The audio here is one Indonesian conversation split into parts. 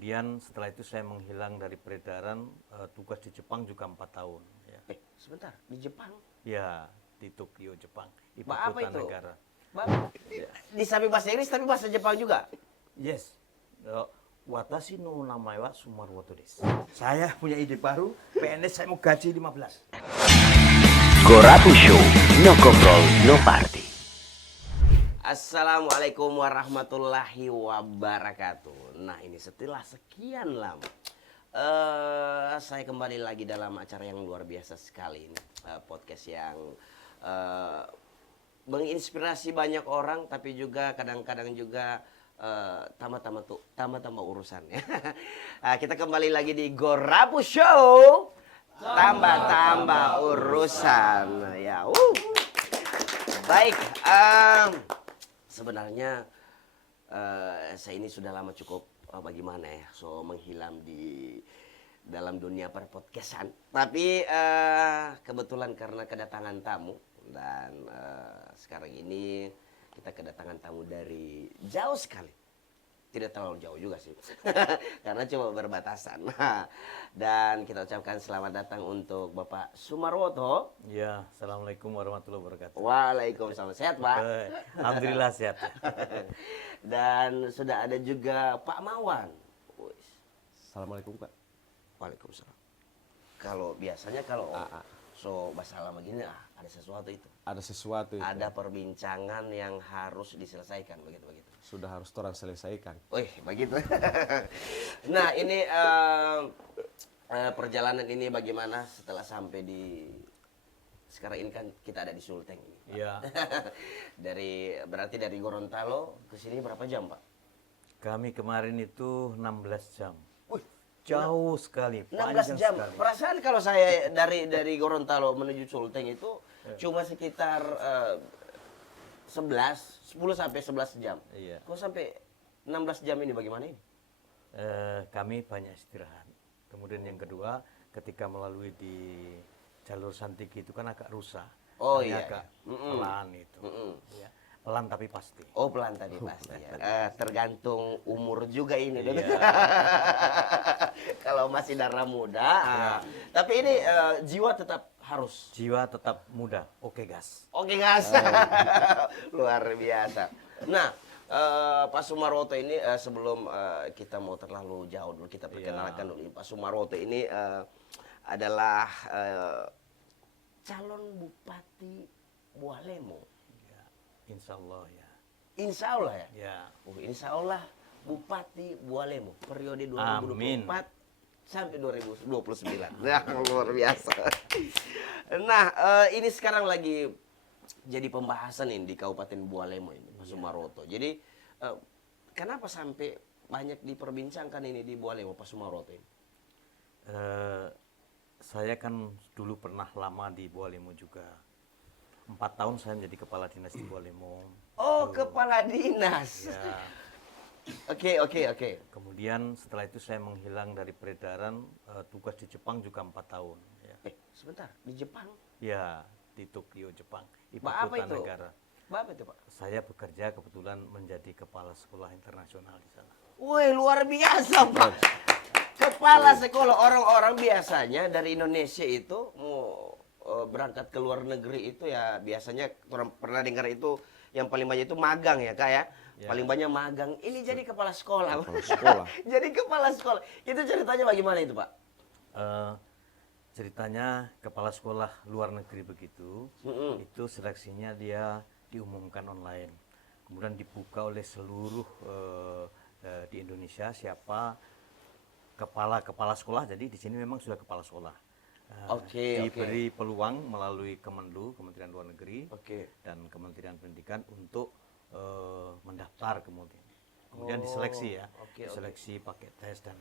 Kemudian setelah itu saya menghilang dari peredaran, tugas di Jepang juga 4 tahun. Ya, Sebentar, di Jepang? ya di Tokyo, Jepang, ibu Apa kota itu? negara. Di samping bahasa Inggris tapi bahasa Jepang juga? Yes. Watashi no namae wa Sumaruoto desu. Saya punya ide baru, PNS saya mau gaji 15. Gorapu Show, no control, no party. Assalamualaikum warahmatullahi wabarakatuh. Nah, ini setelah sekian lama saya kembali lagi dalam acara yang luar biasa sekali ini. Podcast yang menginspirasi banyak orang, tapi juga kadang-kadang juga tambah urusan ya. Kita kembali lagi di Gorapu Show. Tambah urusan ya. Baik, sebenarnya saya ini sudah lama cukup bagaimana ya, menghilang di dalam dunia perpodcastan. Tapi kebetulan karena kedatangan tamu dan sekarang ini kita kedatangan tamu dari jauh sekali. Tidak terlalu jauh juga sih, karena cuma berbatasan. Dan kita ucapkan selamat datang untuk Bapak Sumaruoto. Ya, assalamualaikum warahmatullahi wabarakatuh. Waalaikumsalam. Sehat, Pak? Alhamdulillah sehat. Dan sudah ada juga Pak Mawan. Assalamualaikum, Pak. Waalaikumsalam. Kalau biasanya bahasa lama gini ada sesuatu itu. Ada sesuatu itu. Ada perbincangan yang harus diselesaikan begitu. Sudah harus orang selesaikan. Wih, begitu. Nah, ini perjalanan ini bagaimana setelah sampai di sekarang ini kan kita ada di Sulteng ini. Iya. Berarti dari Gorontalo ke sini berapa jam, Pak? Kami kemarin itu 16 jam. Wih, Jauh sekali, 16 panjang jam. sekali. Perasaan kalau saya dari Gorontalo menuju Sulteng itu cuma sekitar 10 sampai 11 jam. Iya. Kok sampai 16 jam ini bagaimana ini? Kami banyak istirahat. Kemudian yang kedua, ketika melalui di jalur Santiki itu kan agak rusak. Oh, Hanya iya, agak iya. pelan itu. Ya. Pelan tapi pasti. Oh, pelan tadi pasti ya. Tergantung umur juga ini. Iya. Kalau masih darah muda. Tapi ini jiwa tetap harus. Jiwa tetap muda. Oke, gas. Oke, gas. Luar biasa. Nah, Pak Sumaruoto ini sebelum kita mau terlalu jauh dulu, kita perkenalkan dulu. Pak Sumaruoto ini adalah calon Bupati Bualemo. Ya, insya Allah ya. Insya Allah ya? Ya. Insya Allah Bupati Bualemo periode 2024 Amin. sampai 2029. Nah, luar biasa. Nah, ini sekarang lagi jadi pembahasan ini di Kabupaten Bualemo ini, Pak Sumaruoto. Jadi, kenapa sampai banyak diperbincangkan ini di Bualemo, Pak Sumaruoto ini? Saya kan dulu pernah lama di Bualemo juga. 4 tahun saya menjadi kepala dinas di Bualemo. Oh, kepala dinas. Ya. Oke. Kemudian setelah itu saya menghilang dari peredaran, tugas di Jepang juga 4 tahun. Ya. Sebentar, di Jepang? Ya, di Tokyo, Jepang, ibu Apa kota itu? negara. Apa itu, Pak? Saya bekerja kebetulan menjadi kepala sekolah internasional di sana. Wih, luar biasa, Pak. Kepala sekolah, orang-orang biasanya dari Indonesia itu mau berangkat ke luar negeri itu ya biasanya orang pernah dengar itu yang paling banyak itu magang ya, Kak ya. Ya. Paling banyak magang. Ini jadi kepala sekolah. Kepala sekolah. Jadi kepala sekolah. Itu ceritanya bagaimana itu, Pak? Ceritanya kepala sekolah luar negeri begitu, itu seleksinya dia diumumkan online. Kemudian dibuka oleh seluruh di Indonesia siapa kepala sekolah. Jadi di sini memang sudah kepala sekolah. Diberi peluang melalui Kemenlu, Kementerian Luar Negeri, dan Kementerian Pendidikan untuk mendaftar kemudian diseleksi ya, diseleksi pakai tes dan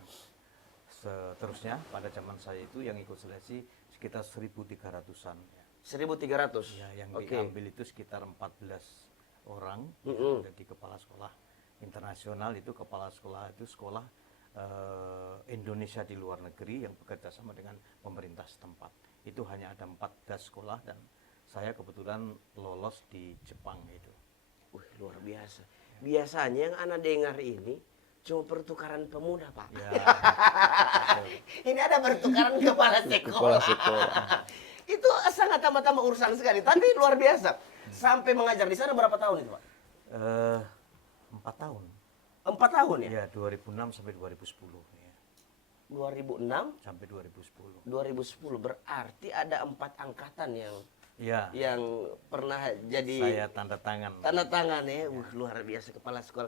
seterusnya. Pada zaman saya itu yang ikut seleksi sekitar 1.300-an. 1.300. Ya, yang diambil itu sekitar 14 orang jadi kepala sekolah internasional. Itu kepala sekolah itu sekolah Indonesia di luar negeri yang bekerja sama dengan pemerintah setempat. Itu hanya ada 14 sekolah dan saya kebetulan lolos di Jepang itu. Luar biasa. Biasanya yang Anda dengar ini Cuma pertukaran pemuda, Pak. Ya, Ini ada pertukaran kepala sekolah. Itu sangat tambah-tambah urusan sekali, tapi luar biasa. Sampai mengajar di sana berapa tahun itu, Pak? 4 tahun. 4 tahun ya? Ya, 2006 sampai 2010. Ya. 2006 Sampai 2010. 2010 berarti ada 4 angkatan Ya, yang pernah jadi saya tanda tangan. tanda tangan ya. Luar biasa kepala sekolah.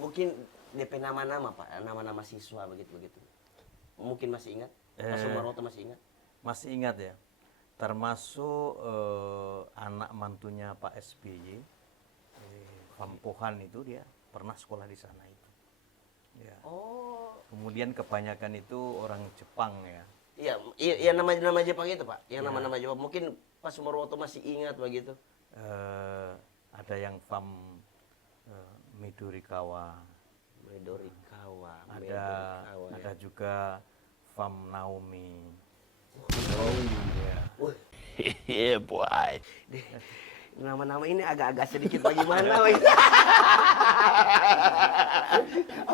Mungkin DP nama-nama, Pak, nama-nama siswa begitu. Mungkin masih ingat? Pak Sumarwoto masih ingat? Masih ingat ya, termasuk anak mantunya Pak SBY, Fampohan itu dia pernah sekolah di sana itu. Ya. Oh, Kemudian kebanyakan itu orang Jepang ya. iya nama Jepang itu, Pak. Yang nama-nama Jepang. Mungkin Pak Sumarwoto masih ingat begitu. Ada yang Fam Midorikawa, Midorikawa. ada juga Fam Naomi. Yeah, boy. Nama-nama ini agak-agak sedikit bagaimana, Pak?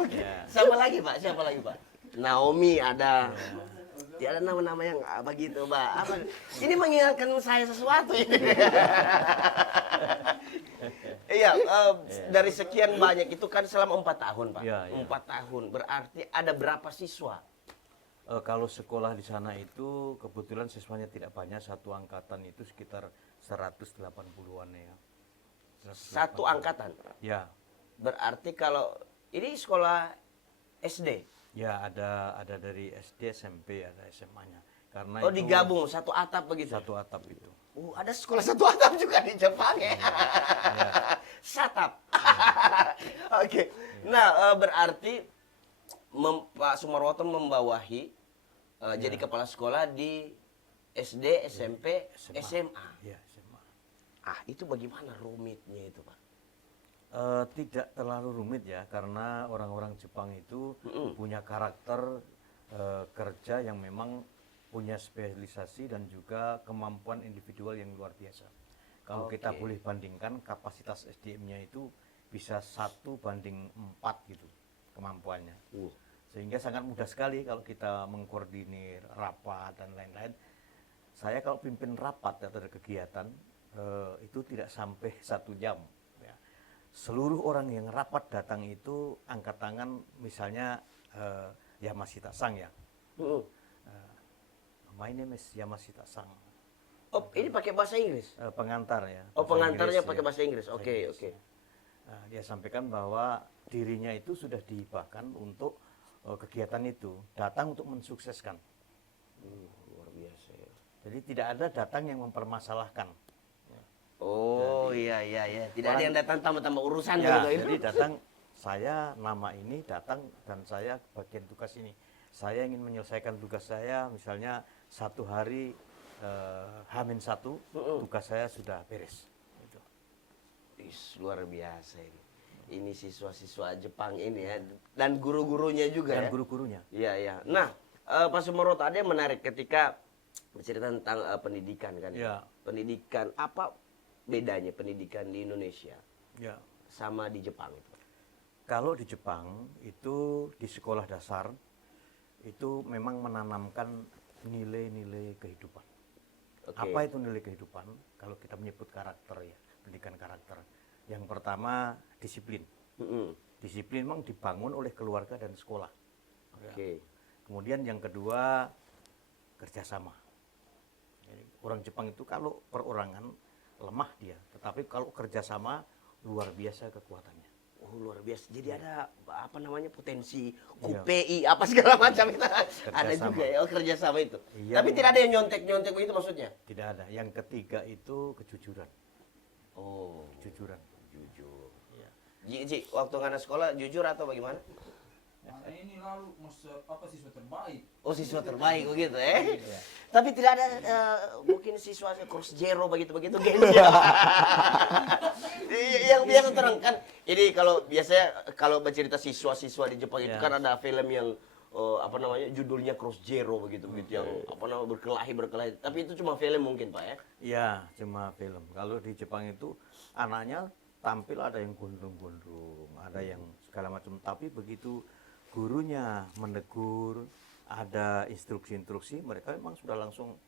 Oke. Siapa lagi, Pak? Naomi ada. Tidak ada nama-nama yang begitu, Pak. Ini mengingatkan saya sesuatu ini. Iya, dari sekian banyak itu kan selama 4 tahun, Pak. Iya, iya. 4 tahun. Berarti ada berapa siswa? Kalau sekolah di sana itu kebetulan siswanya tidak banyak, satu angkatan itu sekitar 180-an ya. 1 angkatan. Ya, Berarti kalau ini sekolah SD. ya ada dari SD, SMP, ada SMA-nya. Karena Oh, itu digabung satu atap begitu. satu atap itu. Ada sekolah satu atap juga di Jepang ya. Satap. Oke. Nah, berarti Pak Sumarwoto membawahi jadi kepala sekolah di SD, SMP, SMA. Ya, SMA. Itu bagaimana rumitnya itu, Pak? Tidak terlalu rumit ya, karena orang-orang Jepang itu punya karakter kerja yang memang punya spesialisasi dan juga kemampuan individual yang luar biasa. Kalau kita boleh bandingkan kapasitas SDM-nya itu bisa 1:4 gitu kemampuannya. Sehingga sangat mudah sekali kalau kita mengkoordinir rapat dan lain-lain. Saya kalau pimpin rapat atau ada kegiatan itu tidak sampai 1 jam. Ya. Seluruh orang yang rapat datang itu angkat tangan, misalnya Yamashita Sang ya. My name is Yamashita Sang. Oh, ini pakai bahasa Inggris? Pengantar ya. Oh, bahasa pengantarnya Inggris, pakai ya. bahasa Inggris. Oke, Inggris, oke. ya. Dia sampaikan bahwa dirinya itu sudah dihibahkan untuk kegiatan itu, datang untuk mensukseskan. Luar biasa ya. Jadi tidak ada datang yang mempermasalahkan. Oh, iya. Tidak ada yang datang tambah-tambah urusan Ya, begitu. jadi datang, saya nama ini datang dan saya bagian tugas ini. Saya ingin menyelesaikan tugas saya, misalnya 1 hari H-1, tugas saya sudah beres. Gitu. Luar biasa ini. Ini siswa-siswa Jepang ini ya, dan guru-gurunya juga Dan ya. guru-gurunya. Iya. Nah, Pak Sumarwoto, ada yang menarik ketika bercerita tentang pendidikan kan. Ya. Pendidikan, apa bedanya pendidikan di Indonesia Ya. sama di Jepang itu? Kalau di Jepang itu di sekolah dasar itu memang menanamkan nilai-nilai kehidupan. Oke. Apa itu nilai kehidupan? Kalau kita menyebut karakter ya, pendidikan karakter. Yang pertama disiplin. Disiplin memang dibangun oleh keluarga dan sekolah. Oke. Kemudian yang kedua kerjasama. Jadi, orang Jepang itu kalau perorangan lemah dia, tetapi kalau kerjasama luar biasa kekuatannya. Oh, luar biasa. Jadi ada apa namanya potensi KPI apa segala macam itu ada juga ya, kerjasama itu. Iya. Tapi tidak ada yang nyontek begitu maksudnya? Tidak ada. Yang ketiga itu kejujuran. Oh, Kejujuran. jujur. Ya. Ji, waktu anak sekolah jujur atau bagaimana? Nah, ini lalu siswa terbaik. Oh, siswa terbaik begitu Tapi tidak ada mungkin siswa cross zero begitu gengsi. Yang biasa terang kan. Ini kalau biasanya kalau bercerita siswa-siswa di Jepang itu kan ada film yang apa namanya judulnya cross zero begitu yang apa namanya berkelahi. Tapi itu cuma film mungkin, Pak ya. Ya, cuma film. Kalau di Jepang itu anaknya tampil ada yang gondrong-gondrong, ada yang segala macam. Tapi begitu gurunya menegur, ada instruksi-instruksi, mereka memang sudah langsung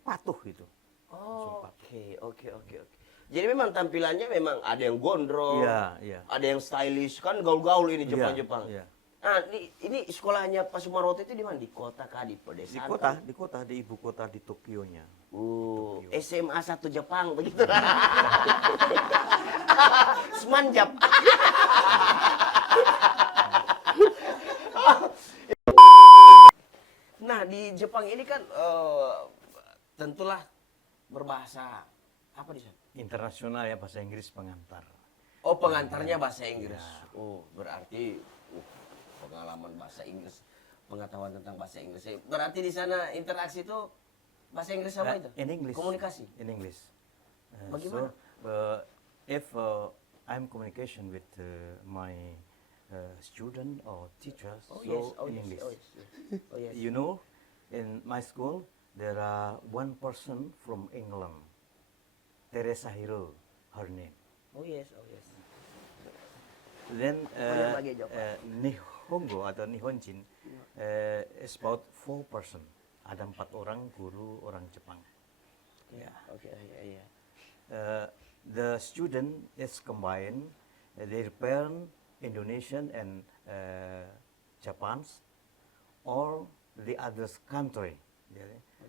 patuh gitu. Oh, oke. Jadi memang tampilannya memang ada yang gondrong, Iya. ada yang stylish, kan gaul-gaul ini Iya, Jepang-Jepang. iya. Nah, ini sekolahnya Pak Sumarwoto itu di mana? Di kota kah? Di pedesaan? Di kota, di ibu kota, di Tokyo-nya. SMA 1 Jepang begitu. Semanjap. Nah, di Jepang ini kan tentulah berbahasa apa di sana? Internasional ya, bahasa Inggris pengantar. Oh, pengantarnya bahasa Inggris. Oh, berarti pengalaman bahasa Inggris, pengetahuan tentang bahasa Inggris. Berarti di sana interaksi itu bahasa Inggris apa itu? In English. Komunikasi. In English. Bagaimana? If I'm communication with my student or teachers, in English. Oh yes. You know, in my school there are one person from England, Teresa Hiro, her name. Oh yes. Then Bagi jawab. Nihongo atau Nihonjin is about 4 person. Ada 4 orang guru orang Jepang. Ya. Oke. The student is combined. Their parent Indonesian and Japan's or the other country.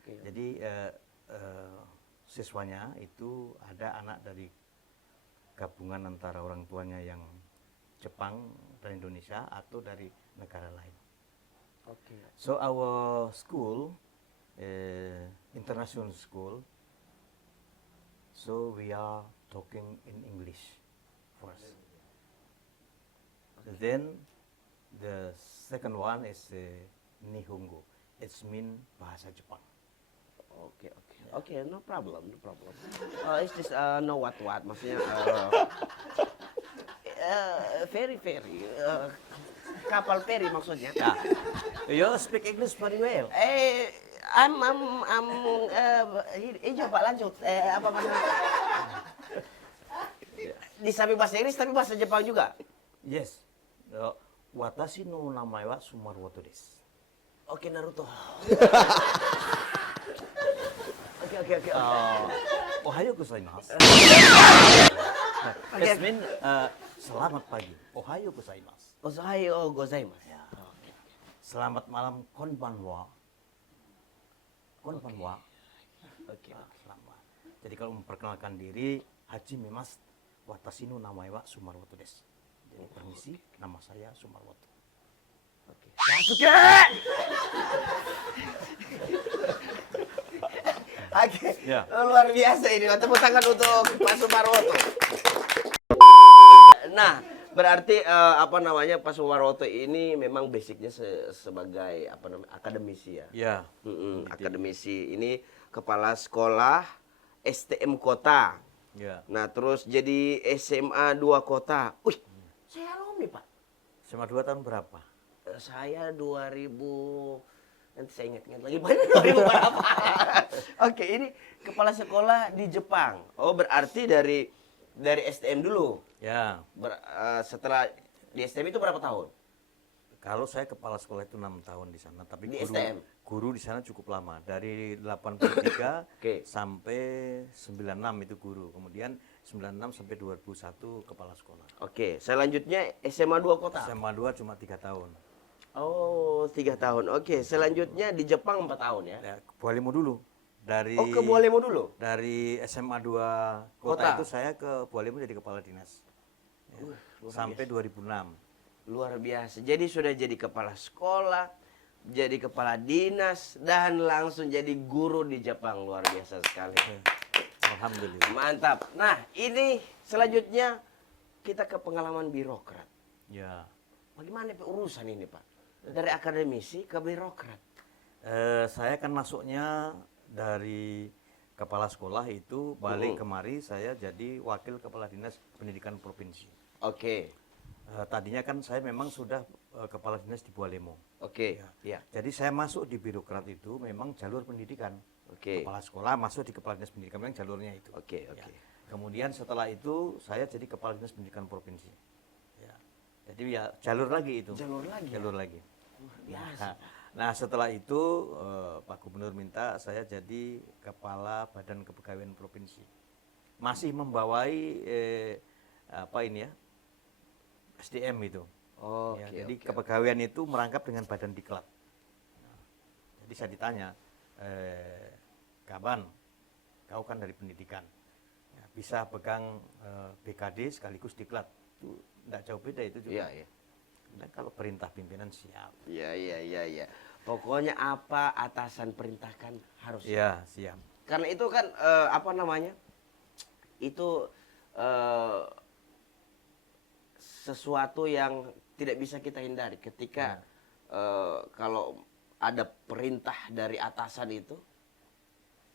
Jadi siswanya itu ada anak dari gabungan antara orang tuanya yang Jepang dan Indonesia atau dari negara lain. Oke. So our school, international school, so we are talking in English first. Then the second one is Nihongo. It's mean bahasa Jepang. Oke, no problem. It's just no what, maksudnya very kapal feri maksudnya. You speak English very well. Coba lanjut. Apa mana? Di samping bahasa Inggris tapi bahasa Jepang juga. Yes. Watashi no namae wa Sumarwoto desu. Oke, Naruto. Oke. Ohayo gozaimasu. It mean selamat pagi. Ohayo gozaimasu. Ohayo gozaimasu. Ya. Selamat malam, konbanwa. Konbanwa. Oke. Selamat. Jadi kalau memperkenalkan diri, Hajime mas, watashi no namae wa Sumarwoto desu. Jadi permisi, nama saya Sumarwoto. Oke. Sasuke! Oke. Ya. Luar biasa ini. Tepuk tangan untuk Pak Sumarwoto. Nah, berarti Pak Sumarwoto ini memang basicnya sebagai akademisi ya. Ya. Akademisi ini kepala sekolah STM kota. Ya. Nah, terus jadi SMA 2 kota. Wih, saya alumni, Pak. SMA 2 tahun berapa? Saya 2000, nanti saya ingat-ingat lagi banyak 2000 berapa. Oke, ini kepala sekolah di Jepang. Oh, berarti dari STM dulu. Ya. Setelah di STM itu berapa tahun? Kalau saya kepala sekolah itu 6 tahun di sana, tapi Di STM? guru di sana cukup lama. Dari 83 Oke. sampai 96 itu guru. Kemudian 96 sampai 2001 kepala sekolah. Oke, selanjutnya SMA 2 kota. SMA 2 cuma 3 tahun. Oh, 3 tahun. Oke, selanjutnya di Jepang 4 tahun ya. Ya, ke Bualemo dulu. Oh, ke Bualemo dulu. Dari SMA 2 kota itu saya ke Bualemo jadi kepala dinas. Ya. Sampai 2006. Luar biasa. Jadi sudah jadi kepala sekolah, jadi kepala dinas, dan langsung jadi guru di Jepang. Luar biasa sekali. Alhamdulillah. Mantap. Nah, ini selanjutnya kita ke pengalaman birokrat. Ya. Bagaimana Pak, urusan ini, Pak? Dari akademisi ke birokrat. Saya kan masuknya dari kepala sekolah itu balik kemari saya jadi wakil kepala dinas pendidikan provinsi. Oke. Tadinya kan saya memang sudah kepala dinas di Bualemo. Oke. Ya. Jadi saya masuk di birokrat itu memang jalur pendidikan. Oke. Kepala sekolah masuk di kepala dinas pendidikan, memang jalurnya itu. Oke. Ya. Kemudian setelah itu saya jadi kepala dinas pendidikan provinsi. Ya. Jadi ya jalur lagi itu. Jalur lagi. Jalur lagi. Luar biasa. Nah, setelah itu Pak Gubernur minta saya jadi kepala Badan Kepegawaian Provinsi. Masih membawai SDM itu. Oke, Ya, jadi oke. kepegawaian itu merangkap dengan Badan Diklat. Nah, jadi saya ditanya, Kaban, kau kan dari pendidikan, ya, bisa pegang BKD sekaligus Diklat, itu tidak jauh beda itu juga. Iya, iya. Dan kalau perintah pimpinan siap. Iya. Pokoknya apa atasan perintahkan harus. Iya, siap. Karena itu kan itu sesuatu yang tidak bisa kita hindari ketika kalau ada perintah dari atasan itu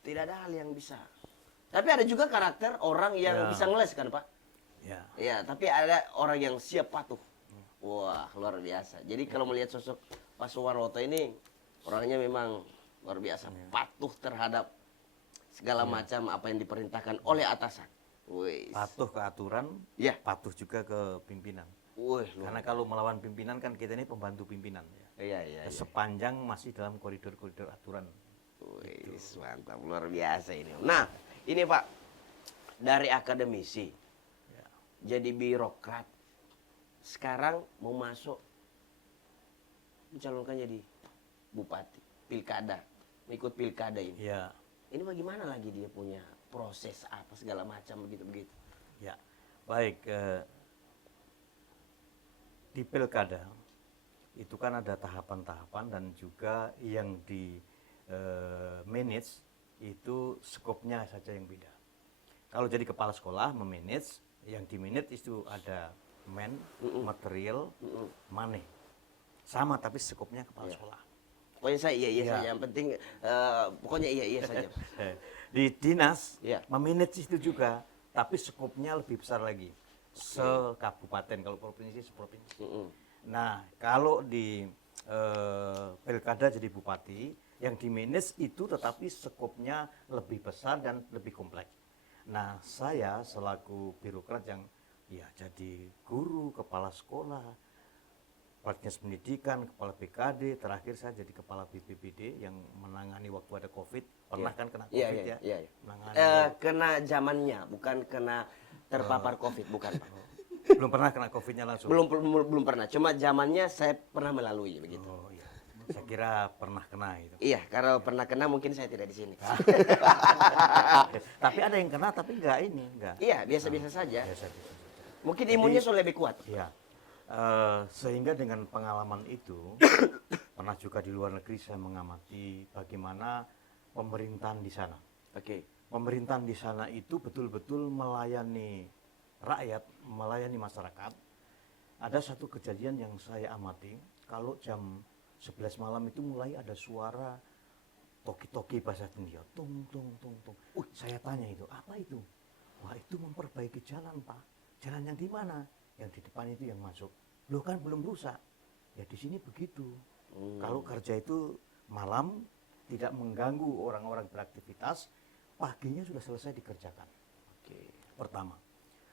tidak ada hal yang bisa. Tapi ada juga karakter orang yang Ya. bisa ngeles kan, Pak? Ya. Ya, tapi ada orang yang siap patuh. Wah, luar biasa. Jadi kalau melihat sosok Pak Suwarwoto ini orangnya memang luar biasa, patuh terhadap segala macam apa yang diperintahkan oleh atasan. Wih. Patuh ke aturan, Ya. patuh juga ke pimpinan. Wih, Karena kalau melawan pimpinan kan kita ini pembantu pimpinan. Ya. iya. Sepanjang masih dalam koridor-koridor aturan. Wih, mantap, luar biasa ini. Nah, ini Pak, dari akademisi, Ya. jadi birokrat, sekarang mau masuk mencalonkan jadi bupati, pilkada, ikut pilkada ini. Ya. Ini bagaimana lagi dia punya proses apa segala macam begitu-begitu. Ya, baik. Di pilkada itu kan ada tahapan-tahapan dan juga yang di manage itu skopnya saja yang beda. Kalau jadi kepala sekolah memanage, yang di manage itu ada material, money. Sama tapi skopnya kepala sekolah. Pokoknya saya iya Ya. saja. Yang penting pokoknya iya saja. Di dinas Ya. memanage itu juga, tapi skopnya lebih besar lagi. Sekabupaten, kalau provinsi seprovinsi. Nah, kalau di pilkada jadi bupati, yang di manage itu tetapi skopnya lebih besar dan lebih kompleks. Nah, saya selaku birokrat yang ya jadi guru, kepala sekolah, Dinas Pendidikan, kepala BKD, terakhir saya jadi kepala BPBD yang menangani waktu ada COVID. Pernah kan kena Iya, COVID iya, ya? iya. Menangani. Kena zamannya, bukan kena terpapar COVID, bukan Pak. Belum pernah kena COVID-nya langsung. Belum pernah. Cuma zamannya saya pernah melalui begitu. Oh iya. Saya kira pernah kena itu. Iya, kalau pernah kena mungkin saya tidak di sini. Tapi ada yang kena tapi enggak. Iya, biasa-biasa saja. Biasa-biasa. Mungkin imunnya sudah lebih kuat. Iya. Sehingga dengan pengalaman itu pernah juga di luar negeri saya mengamati bagaimana pemerintahan di sana. Oke. Pemerintahan di sana itu betul-betul melayani rakyat, melayani masyarakat. Ada satu kejadian yang saya amati, kalau jam 11 malam itu mulai ada suara toki-toki bahasa India, tung tung tung tung. Saya tanya itu, apa itu? Wah, itu memperbaiki jalan, Pak. Jalan yang di mana? Yang di depan itu yang masuk. Loh kan belum rusak. Ya di sini begitu. Kalau kerja itu malam tidak mengganggu orang-orang beraktivitas, paginya sudah selesai dikerjakan. Oke, pertama.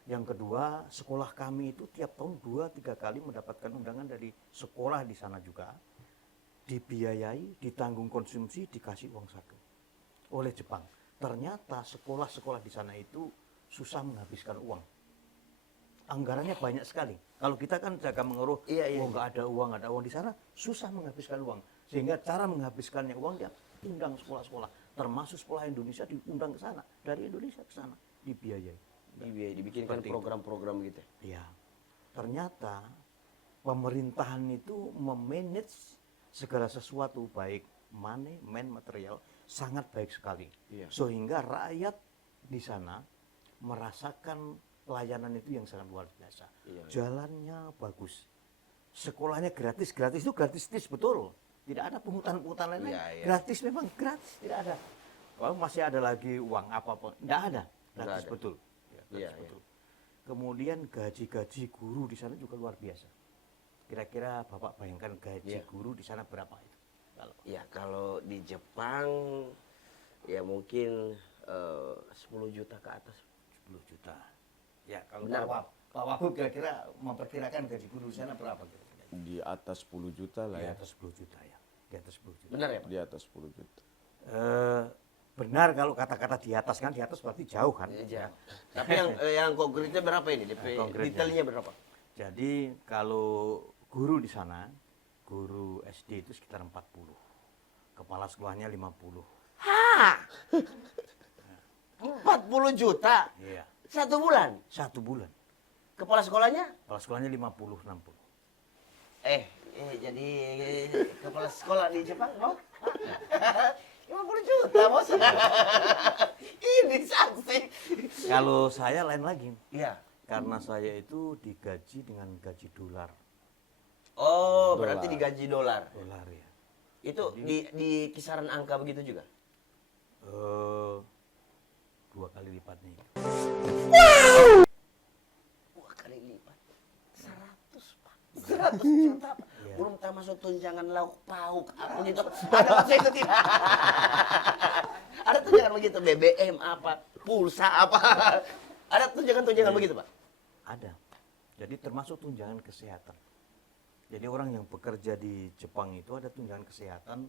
Yang kedua, sekolah kami itu tiap tahun 2-3 kali mendapatkan undangan dari sekolah di sana juga. Dibiayai, ditanggung konsumsi, dikasih uang saku oleh Jepang. Ternyata sekolah-sekolah di sana itu susah menghabiskan uang. Anggarannya banyak sekali. Kalau kita kan jaga mengeruh, nggak ada uang di sana, susah menghabiskan uang. Sehingga cara menghabiskannya uang dia undang sekolah-sekolah, termasuk sekolah Indonesia diundang ke sana, dari Indonesia ke sana, dibiayai. Dibikinkan program-program gitu. Iya. Ternyata pemerintahan itu memanage segala sesuatu baik money, material sangat baik sekali. Iya. Sehingga rakyat di sana merasakan pelayanan itu yang sangat luar biasa. Iya. Jalannya bagus. Sekolahnya gratis itu gratis betul. Tidak ada pungutan-pungutan lain. Iya. Gratis memang gratis, tidak ada. Kalau masih ada lagi uang apa-apa, tidak ada. Gratis ada. betul. Ya, gratis Iya, betul. Kemudian gaji-gaji guru di sana juga luar biasa. Kira-kira Bapak bayangkan gaji guru di sana berapa itu? Ya, kalau di Jepang ya mungkin 10 juta ke atas. 10 juta. Ya, kalau Benar, Bapak Pak Wagub kira-kira memperkirakan gaji guru di sana berapa kira-kira? Di atas 10 juta lah Di ya. atas 10 juta ya. Di atas 10 juta. Benar ya Pak? Di atas 10 juta. Benar kalau kata-kata di atas kan, di atas berarti jauh kan. Iya. Tapi yang konkretnya berapa ini? DP Konkretnya. detailnya berapa? Jadi kalau guru di sana, guru SD itu sekitar 40. Kepala sekolahnya 50. 40 juta Iya. 1 bulan. 1 bulan. Kepala sekolahnya? Kepala sekolahnya 50 60. Jadi kepala sekolah di Jepang mau? 50 juta bos. Ini saksi. Kalau saya lain lagi. Iya. Karena saya itu digaji dengan gaji dolar. Oh, berarti Dolar. digaji dolar. Dolar ya. Itu di kisaran angka begitu juga? 2 kali lipatnya. 2 kali lipat. 100 Pak. 100 juta Pak. Iya. Belum termasuk tunjangan lauk pauk. Apa gitu. Ada maksudnya itu tidak? Ada tunjangan begitu, BBM apa, pulsa apa. Ada tunjangan-tunjangan begitu Pak? Ada. Jadi termasuk tunjangan kesehatan. Jadi orang yang bekerja di Jepang itu ada tunjangan kesehatan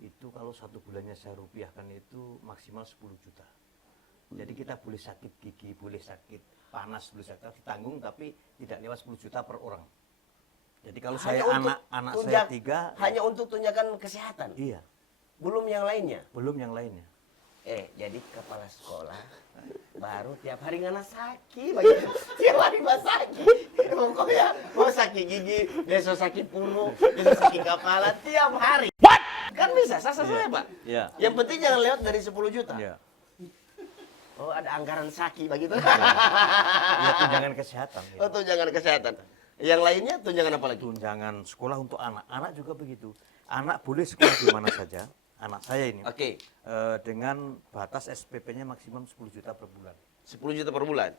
itu kalau 1 bulannya saya rupiahkan itu maksimal 10 juta. Jadi kita boleh sakit gigi, boleh sakit panas, boleh sakit ditanggung tapi tidak lewat 10 juta per orang. Jadi kalau saya anak saya 3, hanya untuk tunjangan kesehatan. iya, Belum yang lainnya. belum yang lainnya. Jadi kepala sekolah baru tiap hari ngana sakit begitu. Tiap hari masaki. Pokoknya mau sakit gigi, besok sakit puru, besok sakit kepala tiap hari. Kan bisa, sah-sah saja, Pak. Iya. Yang penting jangan lewat dari 10 juta. Iya. Oh, ada anggaran sakit begitu. Iya, tunjangan kesehatan. Iya. Oh, tunjangan kesehatan. Yang lainnya tunjangan apa lagi? Tunjangan sekolah untuk anak. Anak juga begitu. Anak boleh sekolah di mana saja. Anak saya ini. Oke, Dengan batas SPP-nya maksimum 10 juta per bulan. 10 juta per bulan.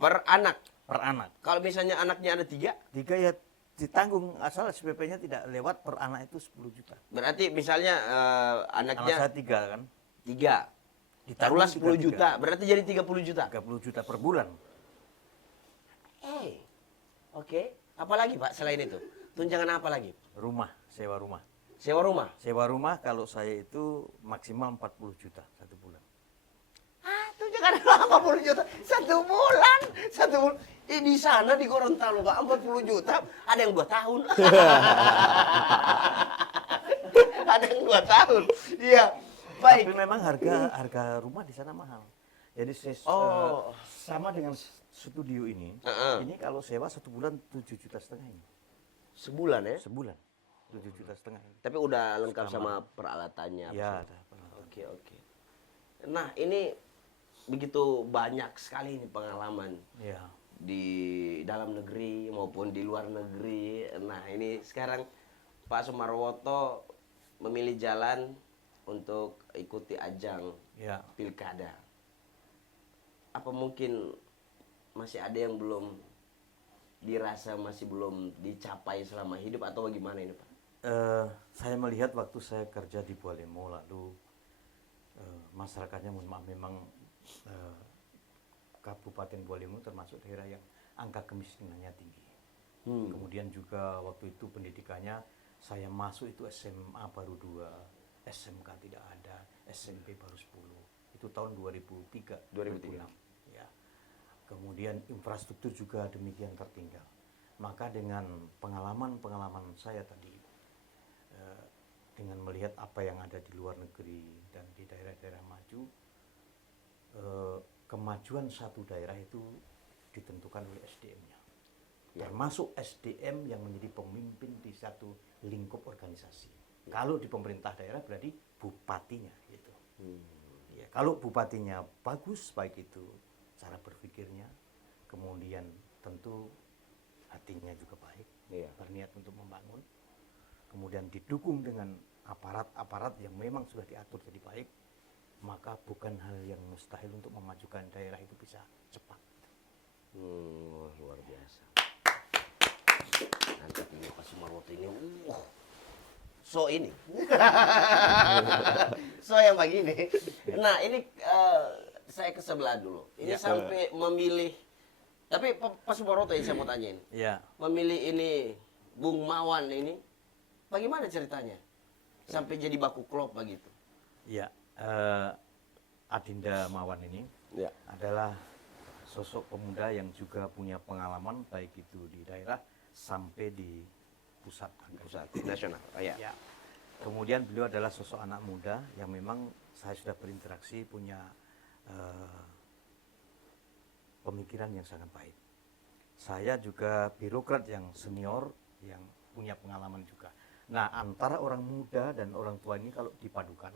Per anak. Per anak. Kalau misalnya anaknya ada 3, 3 ya ditanggung asal SPP-nya tidak lewat per anak itu 10 juta. berarti misalnya Anak anaknya saya 3 kan. 3. Ditanggung Taruhlah 10 3. juta, berarti jadi 30 juta. 30 juta per bulan. Oke. Apa lagi Pak selain itu? Tunjangan apa lagi? Rumah, sewa rumah. Sewa rumah? Sewa rumah kalau saya itu maksimal 40 juta 1 bulan. Tunjangan 80 juta 1 bulan. 1 bulan. Di sana di Gorontalo Pak 40 juta, ada yang 2 tahun. Ada yang 2 tahun. Iya. Baik. Tapi memang harga rumah di sana mahal. Jadi sama dengan studio ini. Ini kalau sewa 1 bulan 7 juta setengah ini. Sebulan ya? Sebulan 7 juta setengah ini. Tapi udah lengkap sama peralatannya. Ya, apa ada. semua. Oke. Nah, ini begitu banyak sekali ini pengalaman Ya. di dalam negeri maupun di luar negeri. Nah, ini sekarang Pak Sumarwoto memilih jalan untuk ikuti ajang Ya. pilkada. Apa mungkin masih ada yang belum dirasa masih belum dicapai selama hidup atau bagaimana ini Pak? Saya melihat waktu saya kerja di Bualemo lalu masyarakatnya mohon maaf memang Kabupaten Bualemo termasuk daerah yang angka kemiskinannya tinggi. Kemudian juga waktu itu pendidikannya saya masuk itu SMA baru 2, SMK tidak ada, SMP baru 10. Itu tahun 2003, 2006. Ya. Kemudian infrastruktur juga demikian tertinggal. Maka dengan pengalaman saya tadi, dengan melihat apa yang ada di luar negeri dan di daerah-daerah maju, kemajuan satu daerah itu ditentukan oleh SDM-nya. Termasuk SDM yang menjadi pemimpin di satu lingkup organisasi. Kalau di pemerintah daerah berarti bupatinya gitu. Ya, kalau bupatinya bagus, baik itu cara berpikirnya, kemudian tentu hatinya juga baik, berniat untuk membangun, kemudian didukung dengan aparat-aparat yang memang sudah diatur jadi baik, maka bukan hal yang mustahil untuk memajukan daerah itu bisa cepat. Luar biasa. Nanti ini Pak Sumarwoto ini, so ini, so yang begini. Nah ini saya ke sebelah dulu. Ini sampai memilih Tapi Pak Sumaroto yang saya mau tanyain, Ya, memilih ini Bung Mawan ini, bagaimana ceritanya sampai jadi baku klop begitu? ya. Adinda Mawan ini Ya. adalah sosok pemuda yang juga punya pengalaman baik itu di daerah sampai di pusat. Pusat nasional. Oh, ya. Ya. Kemudian beliau adalah sosok anak muda yang memang saya sudah berinteraksi punya pemikiran yang sangat baik. Saya juga birokrat yang senior yang punya pengalaman juga. Nah, antara orang muda dan orang tua ini kalau dipadukan,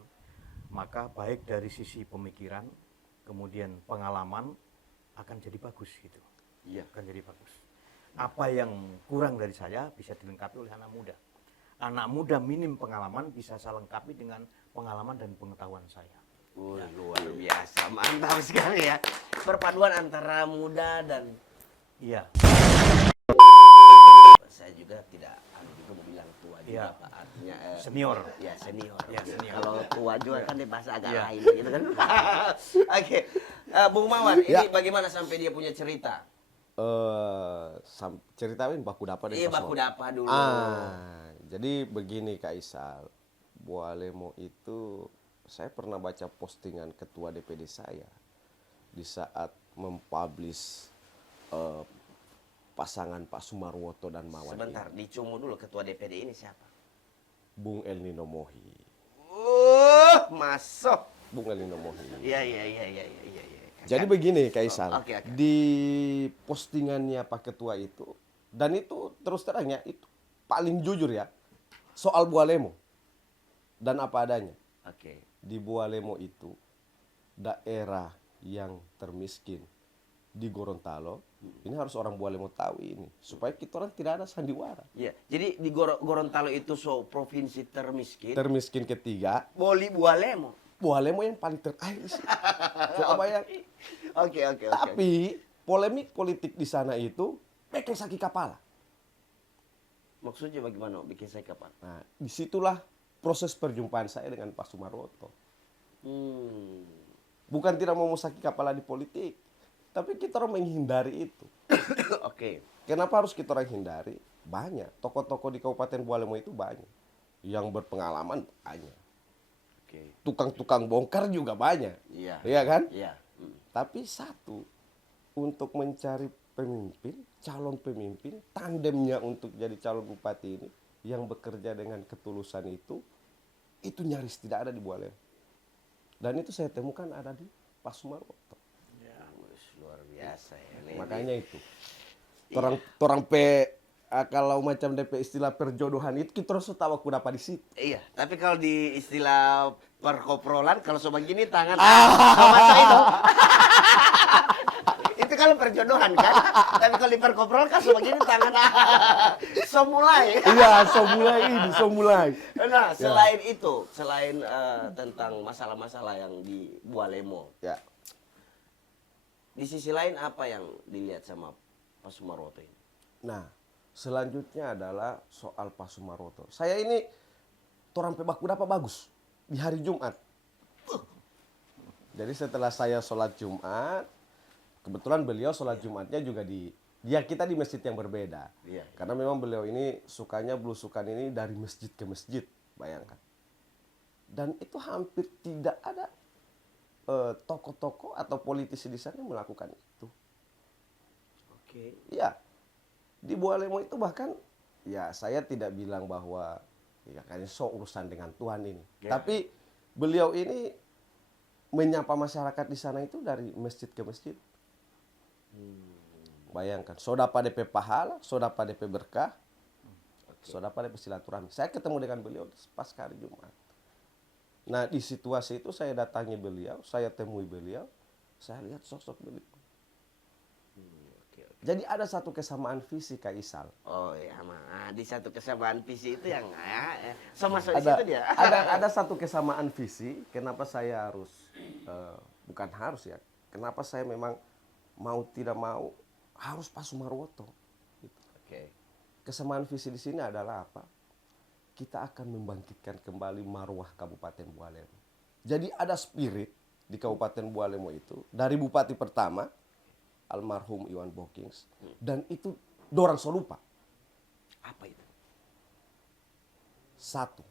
maka baik dari sisi pemikiran, kemudian pengalaman akan jadi bagus gitu. Iya. Akan jadi bagus. Apa yang kurang dari saya bisa dilengkapi oleh anak muda. Anak muda minim pengalaman bisa saya lengkapi dengan pengalaman dan pengetahuan saya. Luar biasa, mantap sekali ya. Perpaduan antara muda dan Iya. saya juga tidak juga mau bilang tua juga Iya. Pak, artinya Senior. ya senior. Ya, senior. Kalau tua juga kan dia bahasa agak Iya. lain gitu kan. Oke. Bung Mawan, ini Ya. bagaimana sampai dia punya cerita? Ceritain baku dapa dan Iya, Pak baku Sumaroto. dapa dulu. Jadi begini Kak Isal, Bualemo itu saya pernah baca postingan ketua DPD saya di saat mempublish pasangan Pak Sumarwoto dan Mawan Sebentar, ini. dicumu dulu ketua DPD ini siapa? Bung El Nino Mohi. Masuk. Bung El Nino Mohi. Iya. Jadi begini Kak Isal, Oke. di postingannya Pak Ketua itu, dan itu terus terangnya itu paling jujur ya, soal Bualemo dan apa adanya. Oke. Di Bualemo itu daerah yang termiskin di Gorontalo, ini harus orang Bualemo tahu ini, supaya kita orang tidak ada sandiwara. Iya. Jadi di Gorontalo itu provinsi termiskin. Termiskin ketiga, Boli Bualemo. Bualemo yang paling terakhir sih. Coba bayang. Oke. Tapi polemik politik di sana itu bikin sakit kepala. Maksudnya bagaimana bikin saya kapan? Nah, disitulah proses perjumpaan saya dengan Pak Sumarwoto. Bukan tidak mau sakit kepala di politik, tapi kita orang menghindari itu. Oke. Kenapa harus kita orang hindari? Banyak. Tokoh-tokoh di Kabupaten Bualemo itu banyak. Yang berpengalaman banyak. Oke. Tukang-tukang bongkar juga banyak. Iya. Iya kan? Iya. Tapi satu, untuk mencari pemimpin, calon pemimpin, tandemnya untuk jadi calon bupati ini, yang bekerja dengan ketulusan itu nyaris tidak ada di Bualemo. Dan itu saya temukan ada di Pak Sumarwoto. Luar biasa ya. Ini. Makanya itu. Torang kalau macam DP istilah perjodohan itu kita harus tahu aku dapat di situ. Iya, tapi kalau di istilah perkoprolan kalau sobat gini tangan sama saya itu. Itu kalau perjodohan kan. Tapi kalau di perkoprolan kan sobat gini tangan so mulai. Iya, so mulai. Nah, selain itu, selain tentang masalah-masalah yang di Bualemo, Ya. di sisi lain apa yang dilihat sama Pak Sumarwoto ini? Nah, selanjutnya adalah soal Pak Sumarwoto. Saya ini torang baku dapat bagus di hari Jumat. Jadi setelah saya sholat Jumat, kebetulan beliau sholat Jumatnya juga kita di masjid yang berbeda. Iya. Karena memang beliau ini sukanya belusukan ini dari masjid ke masjid, bayangkan. Dan itu hampir tidak ada tokoh-tokoh atau politisi di sana yang melakukan itu. Oke. Ya, di Bualemo itu bahkan ya saya tidak bilang bahwa ya kayaknya urusan dengan Tuhan ini. Ya. Tapi beliau ini menyapa masyarakat di sana itu dari masjid ke masjid. Bayangkan, sodapa DP pahala, sodapa DP berkah, sodapa DP silaturahmi. Saya ketemu dengan beliau pas hari Jumat. Nah, di situasi itu saya datangi beliau, saya temui beliau, saya lihat sosok beliau. Jadi ada satu kesamaan visi Kak Isal. Oh ya, di satu kesamaan visi itu yang sama di situ dia. Ada satu kesamaan visi. Kenapa saya harus bukan harus ya? Kenapa saya memang mau tidak mau harus Pak Sumarwoto? Gitu. Oke. Kesamaan visi di sini adalah apa? Kita akan membangkitkan kembali marwah Kabupaten Bualemo. Jadi ada spirit di Kabupaten Bualemo itu dari bupati pertama almarhum Iwan Bokings, dan itu dorang so lupa. Apa itu? Satu,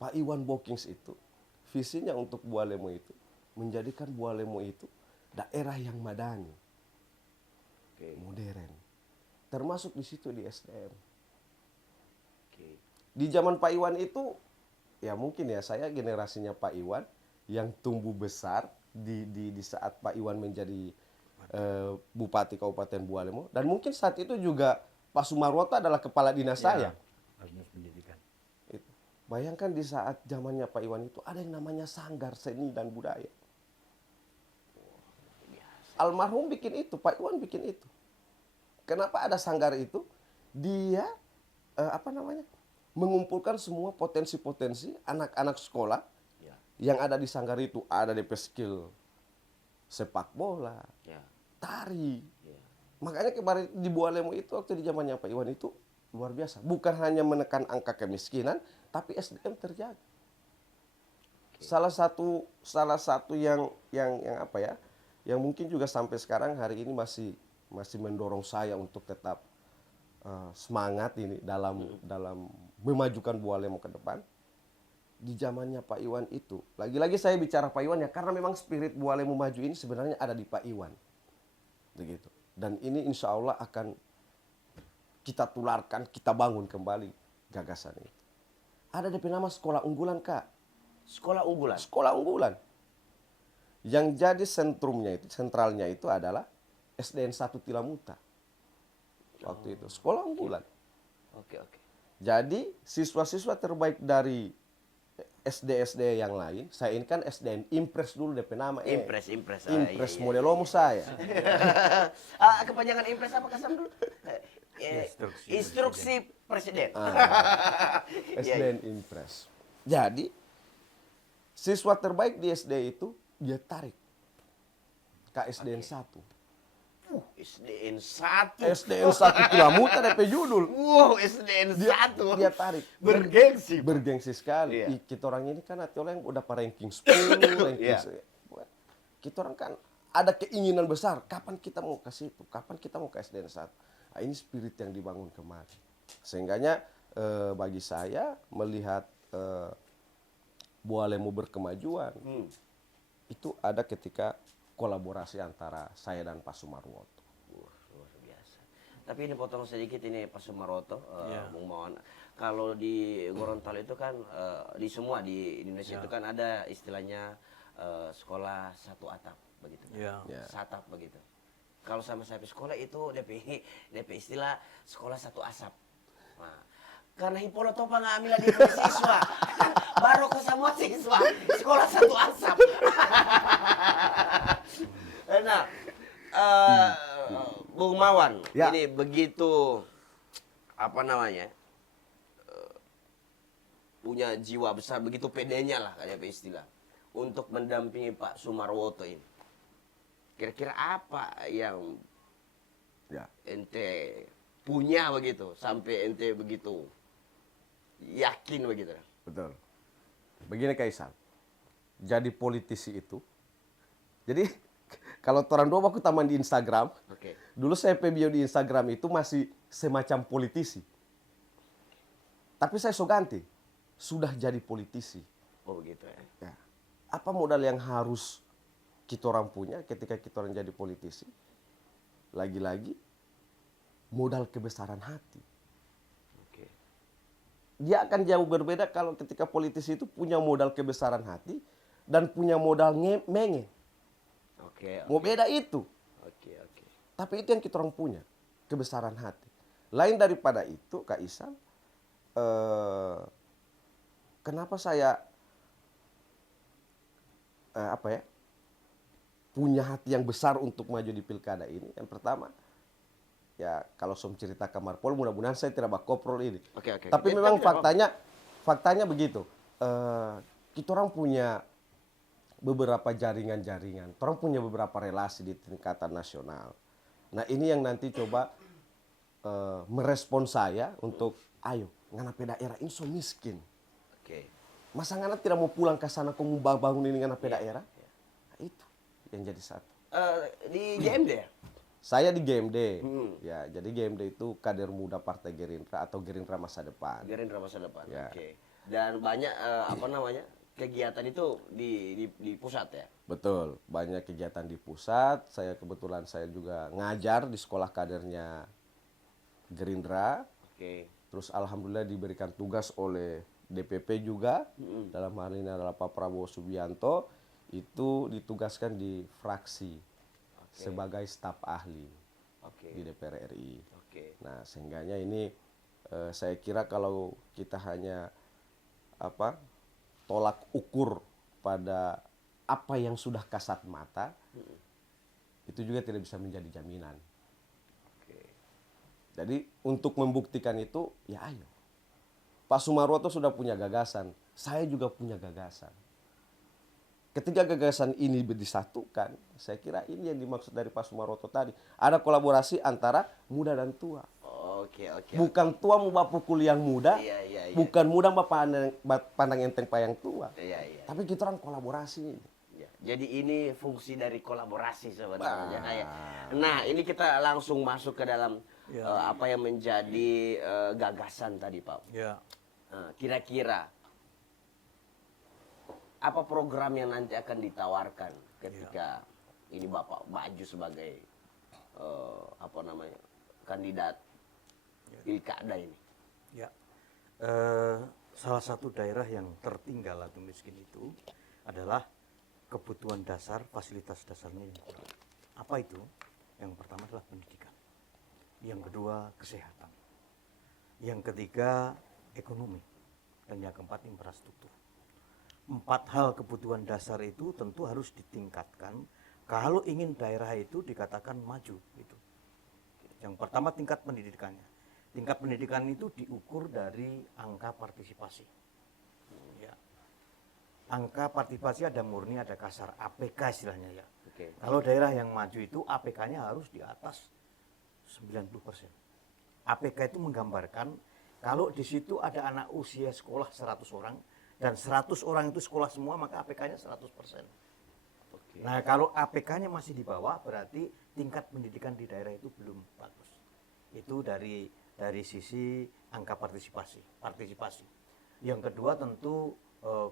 Pak Iwan Bokings itu visinya untuk Bualemo itu menjadikan Bualemo itu daerah yang madani, Oke. modern, termasuk di situ di SDM. Oke. Di zaman Pak Iwan itu, ya mungkin ya saya generasinya Pak Iwan yang tumbuh besar di saat Pak Iwan menjadi Bupati Kabupaten Bualemo, dan mungkin saat itu juga Pak Sumarwoto adalah kepala dinas saya. Dinas pendidikan. Itu. Bayangkan di saat zamannya Pak Iwan itu ada yang namanya Sanggar Seni dan Budaya. Almarhum bikin itu, Pak Iwan bikin itu. Kenapa ada sanggar itu? Dia mengumpulkan semua potensi-potensi anak-anak sekolah Ya. yang ada di sanggar itu. Ada DP skill sepak bola, Ya. tari. Ya. Makanya kemarin di Bualemo itu waktu di zamannya Pak Iwan itu luar biasa. Bukan hanya menekan angka kemiskinan, tapi SDM terjaga. Salah satu yang apa ya? Yang mungkin juga sampai sekarang hari ini masih mendorong saya untuk tetap semangat ini dalam memajukan Bualemo ke depan. Di zamannya Pak Iwan itu, lagi-lagi saya bicara Pak Iwan ya, karena memang spirit Bualemo maju ini sebenarnya ada di Pak Iwan. Begitu. Dan ini insya Allah akan kita tularkan, kita bangun kembali gagasan itu. Ada DP nama sekolah unggulan, Kak. Sekolah unggulan. Sekolah unggulan. Yang jadi sentralnya itu adalah SDN 1 Tilamuta. Waktu itu, sekolah unggulan. Oke, oke. Jadi siswa-siswa terbaik dari SD-SD yang lain, saya ini kan SDN Impres dulu DP nama. Impres. Impres modelomo saya. Kepanjangan Impres apa kasam dulu? Instruksi Presiden. SDN Impres. Jadi siswa terbaik di SD itu dia tarik ke SDN 1. SDN 1. SDN 1 Tilamuta DP judul. Wow, SDN 1. Dia tarik. Bergengsi. Bergengsi sekali. Iya. Kita orang ini kan atulah yang udah ranking 10, ranking Iya. Kita orang kan ada keinginan besar. Kapan kita mau ke situ? Kapan kita mau ke SDN 1? Nah, ini spirit yang dibangun kemarin. Sehingganya bagi saya melihat Bualemo berkemajuan, itu ada ketika kolaborasi antara saya dan Pak Sumarwoto. Luar biasa. Tapi ini potong sedikit ini Pak Sumarwoto, Ya. Bung Mawan. Kalau di Gorontalo itu kan di semua di Indonesia itu kan ada istilahnya sekolah satu atap begitu. Ya. Ya. Satap begitu. Kalau sama saya sekolah itu DP istilah sekolah satu asap. Nah, karena Hipolo Topa nggak ambil di siswa, baru ke semua siswa sekolah satu asap. Nah, Bung Mawan, Ya. ini begitu apa namanya punya jiwa besar, begitu pedenya lah kayak istilah untuk mendampingi Pak Sumarwoto ini. Kira-kira apa yang Ya. ente punya begitu sampai ente begitu yakin begitu? Betul. Begini Kaisal, jadi politisi itu, jadi kalau orang dua aku taman di Instagram, Oke. dulu saya bio di Instagram itu masih semacam politisi. Tapi saya so ganti, sudah jadi politisi. Oh begitu ya. Ya. Apa modal yang harus kita orang punya ketika kita orang jadi politisi? Lagi-lagi, modal kebesaran hati. Oke. Dia akan jauh berbeda kalau ketika politisi itu punya modal kebesaran hati dan punya modal menge. Oke. Mau beda itu. Oke. Oke. Tapi itu yang kita orang punya, kebesaran hati. Lain daripada itu, Kak Isam, kenapa saya punya hati yang besar untuk maju di pilkada ini? Yang pertama, ya kalau som cerita kamar pol, mudah-mudahan saya tidak bakoprol ini. Oke. Oke. Tapi Oke. memang Tidak faktanya begitu. Kita orang punya beberapa jaringan-jaringan. Orang punya beberapa relasi di tingkatan nasional. Nah ini yang nanti coba merespon saya untuk, ayo, ngana daerah ini so miskin. Oke. Masa ngana tidak mau pulang ke sana, kamu bangun ini ngana daerah? Nah, itu yang jadi satu. Di JMD ya? Saya di GMD. Ya, jadi GMD itu kader muda Partai Gerindra atau Gerindra Masa Depan. Gerindra Masa Depan. Ya. Oke. Dan banyak apa namanya? Kegiatan itu di pusat ya. Betul, banyak kegiatan di pusat. Saya kebetulan saya juga ngajar di sekolah kadernya Gerindra. Oke. Terus alhamdulillah diberikan tugas oleh DPP juga. Dalam hal ini adalah Pak Prabowo Subianto, itu ditugaskan di fraksi sebagai staf ahli Oke. di DPR RI. Oke. Nah, sehingganya ini saya kira kalau kita hanya tolak ukur pada apa yang sudah kasat mata, itu juga tidak bisa menjadi jaminan. Oke. Jadi untuk membuktikan itu, ya ayo. Pak Sumarwoto sudah punya gagasan, saya juga punya gagasan. Ketika gagasan ini disatukan, saya kira ini yang dimaksud dari Pak Sumarwoto tadi. Ada kolaborasi antara muda dan tua. Oke. Bukan tua mau pukul yang muda, Iya. bukan muda mau pandang enteng yang tua. Iya. Tapi kita orang kolaborasi. Ya, jadi ini fungsi dari kolaborasi sebenarnya. Nah, ini kita langsung masuk ke dalam apa yang menjadi gagasan tadi, Pak. Ya. Kira-kira apa program yang nanti akan ditawarkan ketika ini Bapak maju sebagai kandidat Pilkada ini? Ya. Salah satu daerah yang tertinggal atau miskin itu adalah kebutuhan dasar, fasilitas dasarnya yang kurang. Apa itu? Yang pertama adalah pendidikan. Yang kedua, kesehatan. Yang ketiga, ekonomi. Dan yang keempat, infrastruktur. 4 hal kebutuhan dasar itu tentu harus ditingkatkan kalau ingin daerah itu dikatakan maju. Gitu. Yang pertama, tingkat pendidikannya. Tingkat pendidikan itu diukur dari angka partisipasi. Ya. Angka partisipasi ada murni, ada kasar, APK istilahnya ya. Oke. Kalau daerah yang maju itu APK-nya harus di atas 90%. APK itu menggambarkan kalau di situ ada anak usia sekolah 100 orang dan 100 orang itu sekolah semua, maka APK-nya 100%. Oke. Nah, kalau APK-nya masih di bawah, berarti tingkat pendidikan di daerah itu belum bagus. Itu dari sisi angka partisipasi. Yang kedua tentu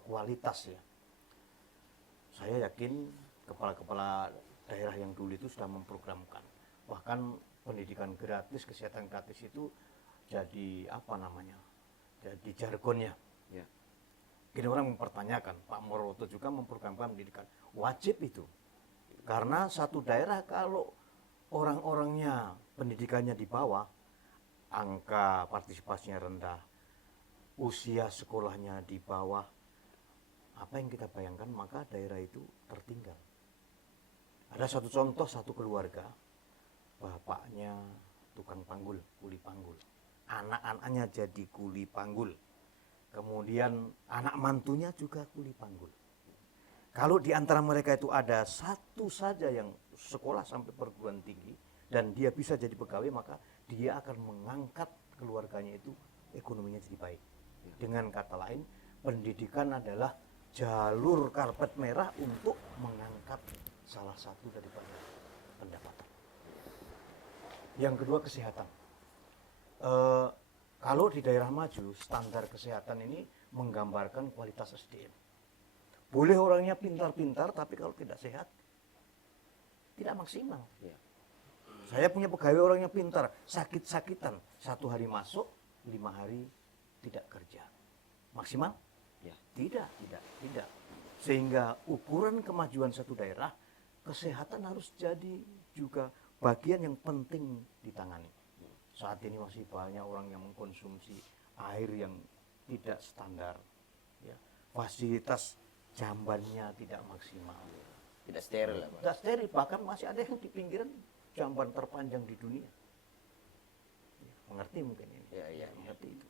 kualitas ya. Saya yakin kepala-kepala daerah yang dulu itu sudah memprogramkan. Bahkan pendidikan gratis, kesehatan gratis itu jadi jadi jargonnya. Ya. Gini orang mempertanyakan, Pak Moroto juga memprogramkan pendidikan wajib itu. Karena satu daerah kalau orang-orangnya pendidikannya di bawah, angka partisipasinya rendah, usia sekolahnya di bawah, apa yang kita bayangkan, maka daerah itu tertinggal. Ada satu contoh, satu keluarga, bapaknya tukang panggul, kuli panggul. Anak-anaknya jadi kuli panggul. Kemudian anak mantunya juga kuli panggul. Kalau di antara mereka itu ada satu saja yang sekolah sampai perguruan tinggi dan dia bisa jadi pegawai, maka dia akan mengangkat keluarganya itu ekonominya jadi baik. Dengan kata lain, pendidikan adalah jalur karpet merah untuk mengangkat salah satu daripada pendapatan. Yang kedua, kesehatan. Kalau di daerah maju, standar kesehatan ini menggambarkan kualitas SDM. Boleh orangnya pintar-pintar, tapi kalau tidak sehat, tidak maksimal. Ya. Saya punya pegawai orangnya pintar, sakit-sakitan. 1 hari masuk, 5 hari tidak kerja. Maksimal? Ya. Tidak. Sehingga ukuran kemajuan satu daerah, kesehatan harus jadi juga bagian yang penting ditangani. Saat ini masih banyak orang yang mengkonsumsi air yang tidak standar. Ya. Fasilitas jambannya tidak maksimal. Tidak steril ya, Pak. Tidak steril, bahkan masih ada yang di pinggiran jamban terpanjang di dunia. Mengerti mungkin ini? Ya. Mengerti itu.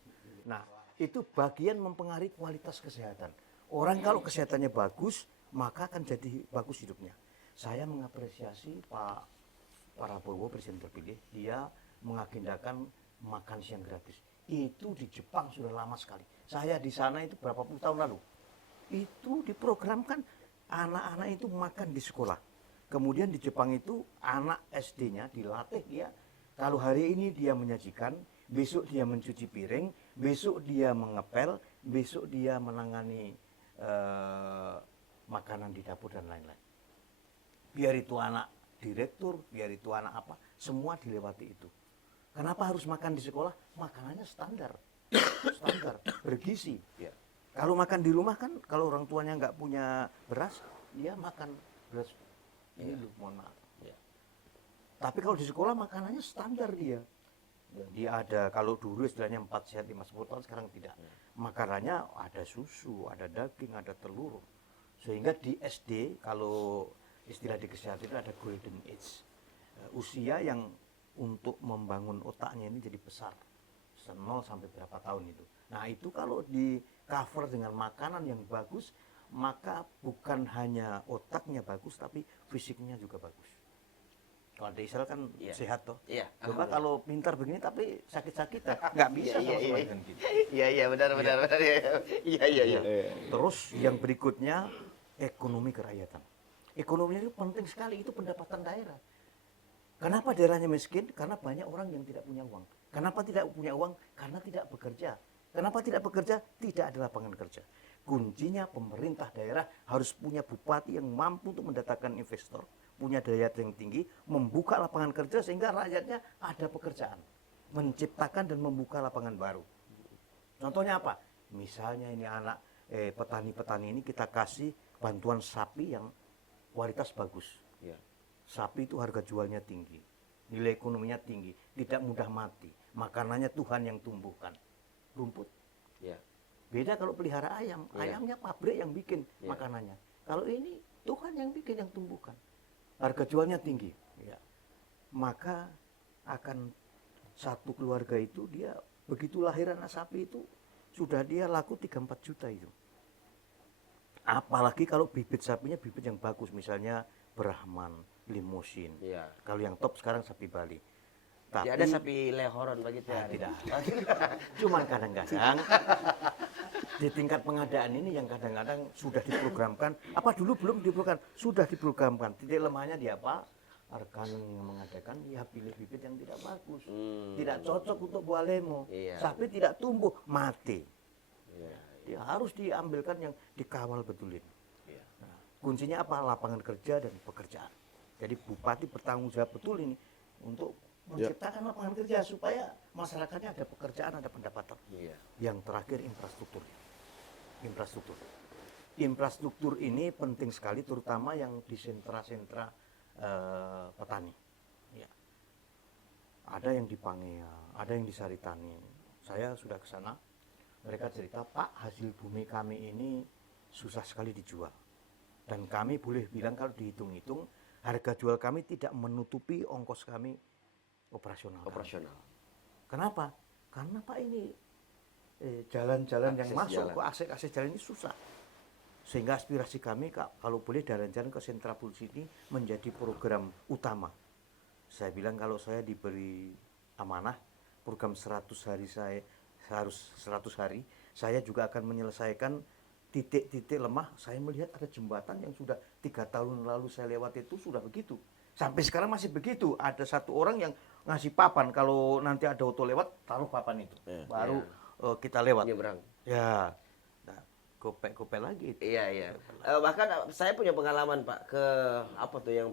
Nah, itu bagian mempengaruhi kualitas kesehatan. Orang kalau kesehatannya bagus, maka akan jadi bagus hidupnya. Saya mengapresiasi Pak Prabowo, Presiden terpilih, dia mengagendakan makan siang gratis. Itu di Jepang sudah lama sekali. Saya di sana itu berapa puluh tahun lalu. Itu diprogramkan anak-anak itu makan di sekolah. Kemudian di Jepang itu anak SD-nya dilatih dia, kalau hari ini dia menyajikan, besok dia mencuci piring, besok dia mengepel, besok dia menangani makanan di dapur dan lain-lain. Biar itu anak direktur, biar itu anak apa, semua dilewati itu. Kenapa harus makan di sekolah? Makanannya standar, standar, bergizi. Ya. Kalau makan di rumah kan, kalau orang tuanya nggak punya beras, dia makan beras ini loh, mohon maaf. Ya. Tapi kalau di sekolah makanannya standar dia. Dia ada, kalau dulu istilahnya 4 sehat 5 sempurna, sekarang tidak. Makanannya ada susu, ada daging, ada telur. Sehingga di SD, kalau istilah di kesehatan itu ada golden age. Usia yang untuk membangun otaknya ini jadi besar. 0 sampai berapa tahun itu. Nah itu kalau di cover dengan makanan yang bagus, maka bukan hanya otaknya bagus, tapi fisiknya juga bagus. Kalau di Israel kan Iya. sehat toh. Iya, Coba alhamdulillah. kalau pintar begini tapi sakit-sakit ya nggak bisa sama sekali kan gitu. Iya benar. Iya. Terus yang berikutnya ekonomi kerakyatan. Ekonomi itu penting sekali, itu pendapatan daerah. Kenapa daerahnya miskin? Karena banyak orang yang tidak punya uang. Kenapa tidak punya uang? Karena tidak bekerja. Kenapa tidak bekerja? Tidak ada lapangan kerja. Kuncinya pemerintah daerah harus punya bupati yang mampu untuk mendatangkan investor, punya daya yang tinggi, membuka lapangan kerja sehingga rakyatnya ada pekerjaan, menciptakan dan membuka lapangan baru. Contohnya apa? Misalnya ini anak petani-petani ini kita kasih bantuan sapi yang kualitas bagus. Ya. Sapi itu harga jualnya tinggi, nilai ekonominya tinggi, tidak mudah mati, makanannya Tuhan yang tumbuhkan, rumput. Ya. Beda kalau pelihara ayam, Iya. ayamnya pabrik yang bikin Iya. makanannya. Kalau ini Tuhan yang bikin, yang tumbuhkan. Harga jualnya tinggi. Ya. Maka akan satu keluarga itu dia begitu lahir anak sapi itu sudah dia laku 3-4 juta itu. Apalagi kalau bibit sapinya bibit yang bagus, misalnya Brahman, Limousin. Iya. Kalau yang top sekarang sapi Bali. Tidak ada sapi lehoron begitu ya? Tidak. Cuman kadang-kadang di tingkat pengadaan ini yang kadang-kadang sudah diprogramkan, apa dulu belum diprogramkan, sudah diprogramkan. Titik lemahnya di apa? Rekan yang mengadakan ya pilih bibit yang tidak bagus, tidak cocok untuk buah lemo, Iya. sapi tidak tumbuh, mati. Iya. Dia harus diambilkan yang dikawal betulin. Iya. Nah, kuncinya apa? Lapangan kerja dan pekerjaan. Jadi bupati bertanggung jawab betul ini untuk menciptakan lapangan kerja supaya masyarakatnya ada pekerjaan, ada pendapatan. Iya. Yang terakhir infrastruktur. Infrastruktur. Infrastruktur ini penting sekali, terutama yang di sentra-sentra petani. Ya. Ada yang di Pangea, ada yang di Saritani. Saya sudah ke sana. Mereka cerita, Pak, hasil bumi kami ini susah sekali dijual. Dan kami boleh bilang kalau dihitung-hitung, harga jual kami tidak menutupi ongkos kami operasional. Operasional. Kenapa? Karena Pak ini jalan-jalan yang Akses masuk jalan. ke akses jalan ini susah. Sehingga aspirasi kami kalau boleh jalan-jalan ke sentra pulsi ini menjadi program utama. Saya bilang kalau saya diberi amanah program 100 hari saya harus 100 hari, saya juga akan menyelesaikan titik-titik lemah. Saya melihat ada jembatan yang sudah 3 tahun lalu saya lewat itu sudah begitu. Sampai sekarang masih begitu. Ada satu orang yang ngasih papan, kalau nanti ada auto lewat, taruh papan itu. Baru kita lewat. Nyebrang. Ya, nah, kopek-kopek lagi itu. Iya. Bahkan saya punya pengalaman Pak ke apa tuh yang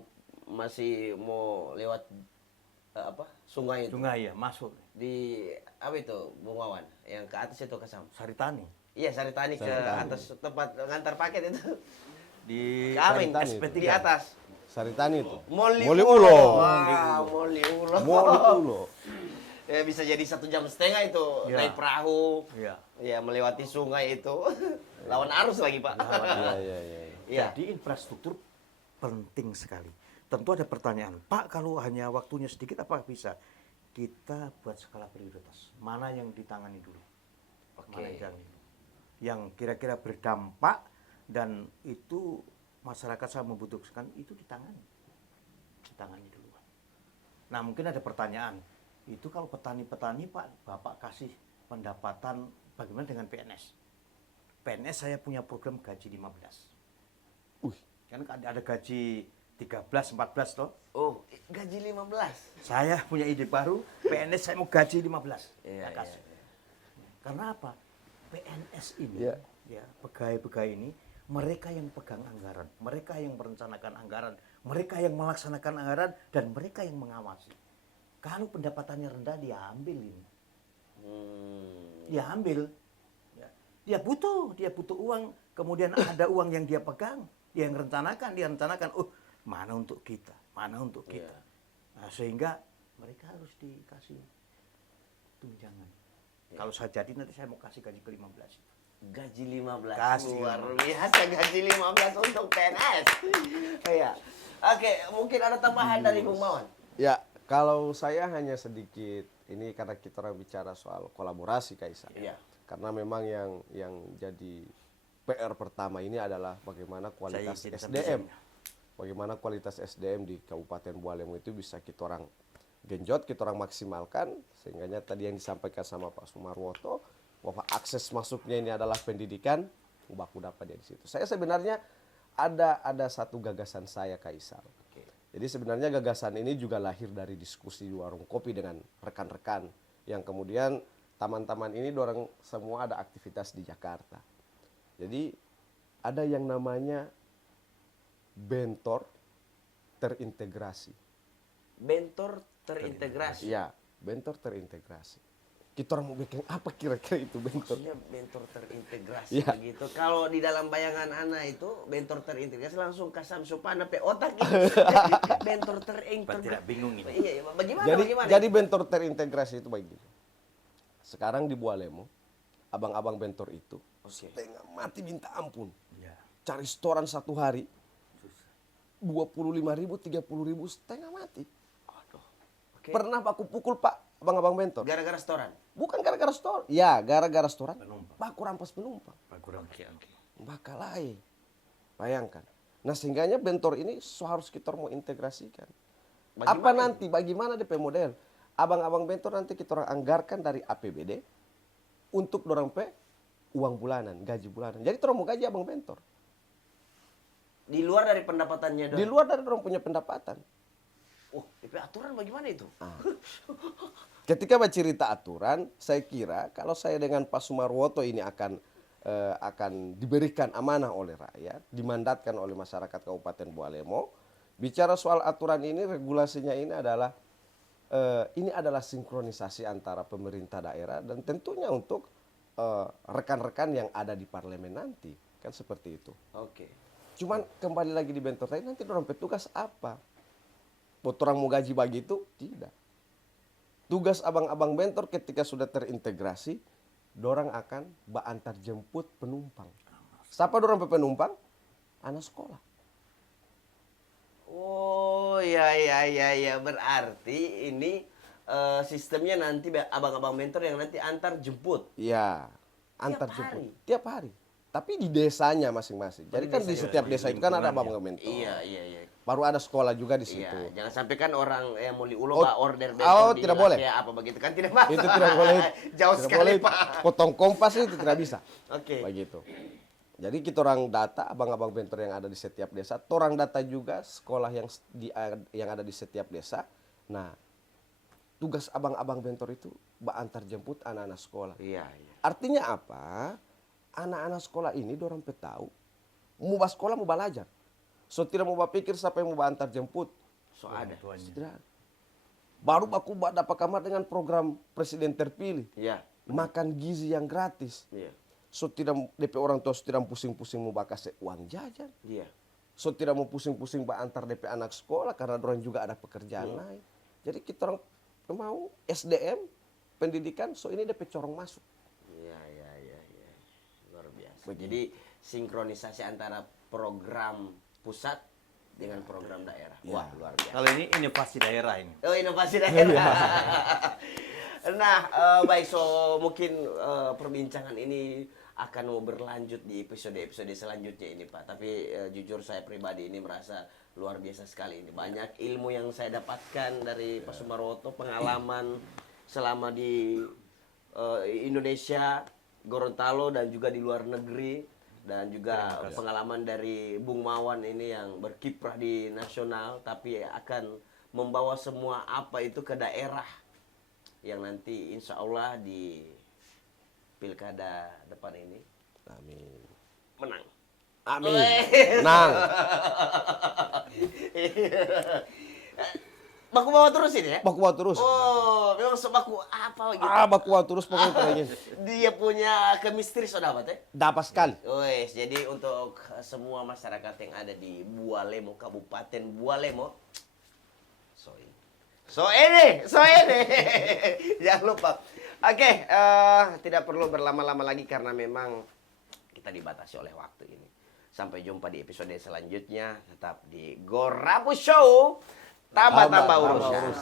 masih mau lewat sungai itu. Sungai ya, masuk. Di apa itu Bung Wawan yang ke atas itu Kasam. Saritani. Iya Saritani ke atas tempat ngantar paket itu. Di Amin Saritani di atas. Saritani itu. Moli Moli Ulo. Ulo. Wah, Moli Ulo. Moli Ulo. Ya bisa jadi 1,5 jam itu Ya. naik perahu. Iya. Ya melewati sungai itu. Lawan arus lagi Pak. Iya. Iya. Jadi infrastruktur penting sekali. Tentu ada pertanyaan, Pak, kalau hanya waktunya sedikit apa bisa? Kita buat skala prioritas. Mana yang ditangani dulu? Oke. Mana yang ditangani dulu? Yang kira-kira berdampak dan itu masyarakat sangat membutuhkan, itu ditangani. Ditangani dulu. Nah, mungkin ada pertanyaan. Itu kalau petani-petani, Pak, Bapak kasih pendapatan bagaimana dengan PNS? PNS saya punya program gaji 15. Kan ada gaji 13, 14 toh. Oh, gaji 15. Saya punya ide baru, PNS saya mau gaji 15. Iya, Saya kasih. Karena apa? PNS ini, Iya. ya, pegawai-pegawai ini, mereka yang pegang anggaran, mereka yang merencanakan anggaran, mereka yang melaksanakan anggaran, dan mereka yang mengawasi. Kalau pendapatannya rendah, dia ambil ini. Dia ambil. Ya. Dia butuh uang, kemudian ada uang yang dia pegang, dia yang rencanakan, oh mana untuk kita, mana untuk kita. Nah, sehingga mereka harus dikasih tunjangan. Kalau saya jadi nanti saya mau kasih gaji ke-15 itu. Gaji 15. Kasih. Luar biasa gaji 15 untuk PNS. Iya. Oke, mungkin ada tambahan dari Bung Mawan. Ya, kalau saya hanya sedikit, ini karena kita orang bicara soal kolaborasi Kaisar. Iya. Karena memang yang jadi PR pertama ini adalah bagaimana kualitas Saya izin SDM. sampai Bagaimana kualitas SDM di Kabupaten Bualemo itu bisa kita orang genjot, kita orang maksimalkan, sehingga tadi yang disampaikan sama Pak Sumarwoto, bahwa akses masuknya ini adalah pendidikan, baku dapat di situ. Saya sebenarnya ada satu gagasan saya Kaisar. Jadi sebenarnya gagasan ini juga lahir dari diskusi di warung kopi dengan rekan-rekan, yang kemudian taman-taman ini dorang semua ada aktivitas di Jakarta. Jadi ada yang namanya bentor terintegrasi. Bentor terintegrasi. Ya, bentor terintegrasi. Kita orang mau bikin apa kira-kira itu bentor? Maksudnya bentor terintegrasi Iya. begitu. Kalau di dalam bayangan Ana itu bentor terintegrasi langsung kasam supana pe otak gitu. Bentor Pak terintegrasi. tidak bingung ini. Iya, bagaimana? Jadi bentor terintegrasi itu begini. Sekarang di Bualemo, abang-abang bentor itu setengah mati minta ampun. Ya. Cari setoran satu hari 25.000, 30.000 setengah mati. Oke. Pernah aku pukul Pak abang-abang bentor. Gara-gara setoran. Bukan gara-gara setoran. Ya, gara-gara setoran. Penumpang. Baku rampas penumpang. Pak kurang Bakalai. Bayangkan. Nah, sehingganya bentor ini harus kita mau integrasikan. Apa nanti? Bagaimana DP model? Abang-abang bentor nanti kita orang anggarkan dari APBD untuk dorang uang bulanan, gaji bulanan. Jadi orang mau gaji abang bentor. Di luar dari pendapatannya dong. Di luar dari orang punya pendapatan. Oh, DP aturan bagaimana itu? Ketika bercerita aturan, saya kira kalau saya dengan Pak Sumarwoto ini akan diberikan amanah oleh rakyat, dimandatkan oleh masyarakat Kabupaten Bualemo, bicara soal aturan ini, regulasinya ini adalah sinkronisasi antara pemerintah daerah dan tentunya untuk rekan-rekan yang ada di parlemen nanti, kan seperti itu. Oke. Cuman kembali lagi di bentor tadi, nanti orang petugas apa? Buat orang mau gaji begitu? Tidak. Tugas abang-abang bentor ketika sudah terintegrasi, dorang akan antar jemput penumpang. Siapa dorang penumpang? Anak sekolah. Oh, ya. Berarti ini sistemnya nanti abang-abang mentor yang nanti antar jemput. Iya, antar Tiap jemput. hari? Tiap hari. Tapi di desanya masing-masing. Jadi kan di setiap desa itu kan ada abang-abang mentor. Iya. Baru ada sekolah juga di situ. Iya, jangan sampai kan orang yang mau diulo Oh, order di tidak boleh. ya apa begitu kan tidak masuk. Itu tidak boleh. Jauh tidak sekali, boleh. Pak. Potong kompas itu tidak bisa. Oke. Begitu. Jadi kita orang data abang-abang bentor yang ada di setiap desa, orang data juga sekolah yang ada di setiap desa. Nah, tugas abang-abang bentor itu antar jemput anak-anak sekolah. Iya. Artinya apa? Anak-anak sekolah ini dorang tahu mau sekolah mau belajar. So tidak mau pikir siapa yang mau antar jemput. So ada. Tidak. Baru aku dapat kamar dengan program presiden terpilih. Iya. Makan gizi yang gratis. Iya. So tidak DP orang tua tidak pusing-pusing mau kasih uang jajan. Iya. So tidak mau pusing-pusing antar DP anak sekolah karena orang juga ada pekerjaan lain. Jadi kita orang mau SDM pendidikan, so ini DP corong masuk. Iya. Luar biasa. Begitu. Jadi sinkronisasi antara program pusat dengan program daerah. Ya. Wah, luar biasa. Kalau ini inovasi daerah ini. Oh, inovasi daerah. Nah, baik, so mungkin perbincangan ini akan mau berlanjut di episode-episode selanjutnya ini, Pak. Tapi jujur saya pribadi ini merasa luar biasa sekali ini. Banyak ilmu yang saya dapatkan dari Pak Sumarwoto, pengalaman selama di Indonesia, Gorontalo dan juga di luar negeri. Dan juga pengalaman dari Bung Mawan ini yang berkiprah di nasional, tapi akan membawa semua apa itu ke daerah yang nanti insya Allah di pilkada depan ini Amin. menang. Amin. Menang. Baku bawa terus ini ya? Baku terus. Oh, memang sebaku apa gitu? Baku terus pokoknya kayaknya. Dia punya chemistry sudah dapat ya? Dapat sekali. Wes, jadi untuk semua masyarakat yang ada di Bualemo, Kabupaten Bualemo, so ini. Jangan lupa. Oke, tidak perlu berlama-lama lagi karena memang kita dibatasi oleh waktu ini. Sampai jumpa di episode selanjutnya. Tetap di Gorapu Show. Tambah urusan.